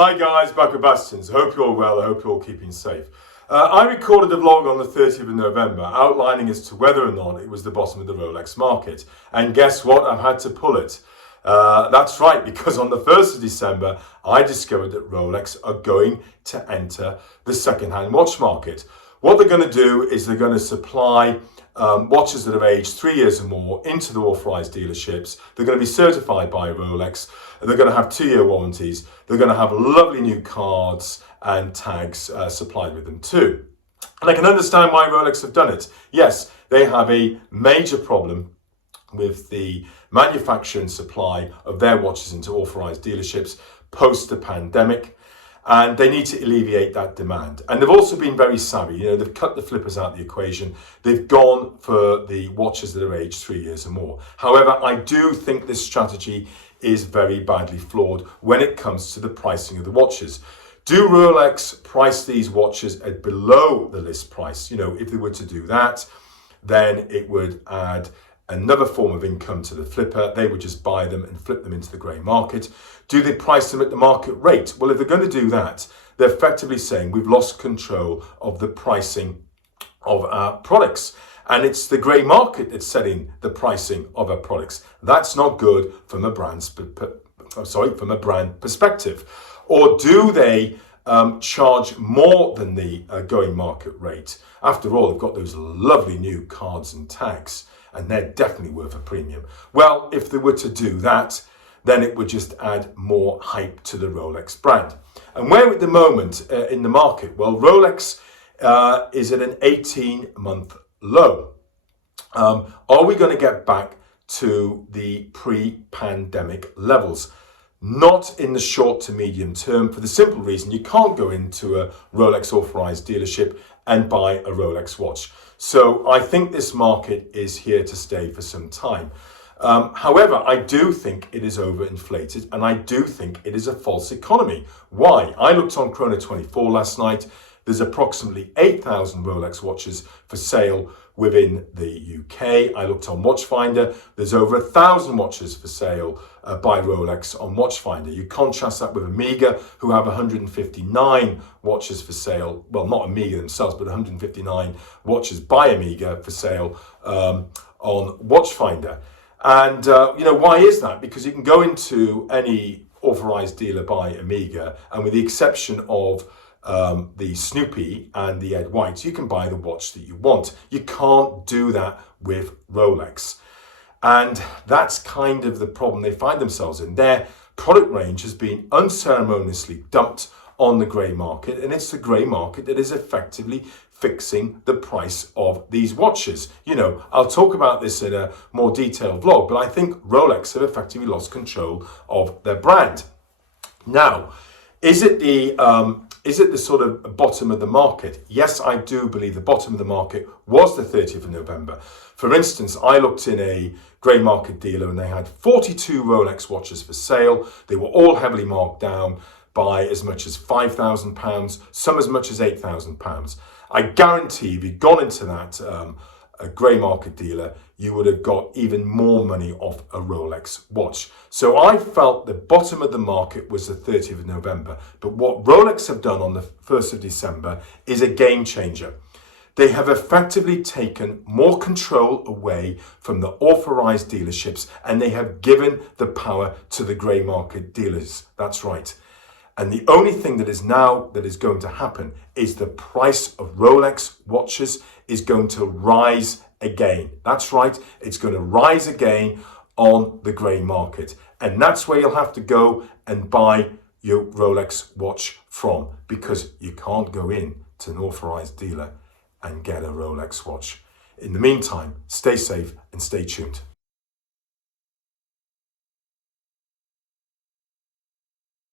Hi guys, back with Bastions. Hope you're all well, I hope you're all keeping safe. I recorded a vlog on the 30th of November outlining as to whether or not it was the bottom of the Rolex market. And guess what? I've had to pull it. That's right, because on the 1st of December, I discovered that Rolex are going to enter the second-hand watch market. What they're going to do is they're going to supply watches that have aged 3 years or more into the authorized dealerships. They're going to be certified by Rolex. They're going to have 2-year warranties. They're going to have lovely new cards and tags supplied with them too. And I can understand why Rolex have done it. Yes, they have a major problem with the manufacture and supply of their watches into authorized dealerships post the pandemic. And they need to alleviate that demand. And they've also been very savvy. They've cut the flippers out of the equation. They've gone for the watches that are aged 3 years or more. However, I do think this strategy is very badly flawed when it comes to the pricing of the watches. Do Rolex price these watches at below the list price? If they were to do that, then it would add another form of income to the flipper. They would just buy them and flip them into the grey market. Do they price them at the market rate? Well, if they're going to do that, they're effectively saying we've lost control of the pricing of our products. And it's the grey market that's setting the pricing of our products. That's not good from a brand perspective. Or do they charge more than the going market rate? After all, they've got those lovely new cards and tags, and they're definitely worth a premium. Well, if they were to do that, then it would just add more hype to the Rolex brand. And where at the moment in the market? Well, Rolex is at an 18-month low. Are we going to get back to the pre-pandemic levels? Not in the short to medium term, for the simple reason you can't go into a Rolex authorized dealership and buy a Rolex watch. So I think this market is here to stay for some time. However, I do think it is overinflated, and I do think it is a false economy. Why? I looked on Chrono24 last night. There's approximately 8,000 Rolex watches for sale within the UK. I looked on Watchfinder. There's over 1,000 watches for sale by Rolex on Watchfinder. You contrast that with Omega, who have 159 watches for sale. Well, not Omega themselves, but 159 watches by Omega for sale on Watchfinder. And, why is that? Because you can go into any authorized dealer by Omega, and with the exception of the Snoopy and the Ed White, you can buy the watch that you want. You can't do that with Rolex. And that's kind of the problem they find themselves in. Their product range has been unceremoniously dumped on the grey market, and it's the grey market that is effectively fixing the price of these watches. I'll talk about this in a more detailed vlog, but I think Rolex have effectively lost control of their brand. Now, is it the sort of bottom of the market? Yes, I do believe the bottom of the market was the 30th of November. For instance, I looked in a grey market dealer and they had 42 Rolex watches for sale. They were all heavily marked down by as much as £5,000, some as much as £8,000. I guarantee if you'd gone into that a grey market dealer, you would have got even more money off a Rolex watch. So I felt the bottom of the market was the 30th of November. But what Rolex have done on the 1st of December is a game changer. They have effectively taken more control away from the authorized dealerships, and they have given the power to the grey market dealers. That's right. And the only thing that is going to happen is the price of Rolex watches is going to rise again. That's right, it's going to rise again on the grey market. And that's where you'll have to go and buy your Rolex watch from, because you can't go in to an authorized dealer and get a Rolex watch. In the meantime, stay safe and stay tuned.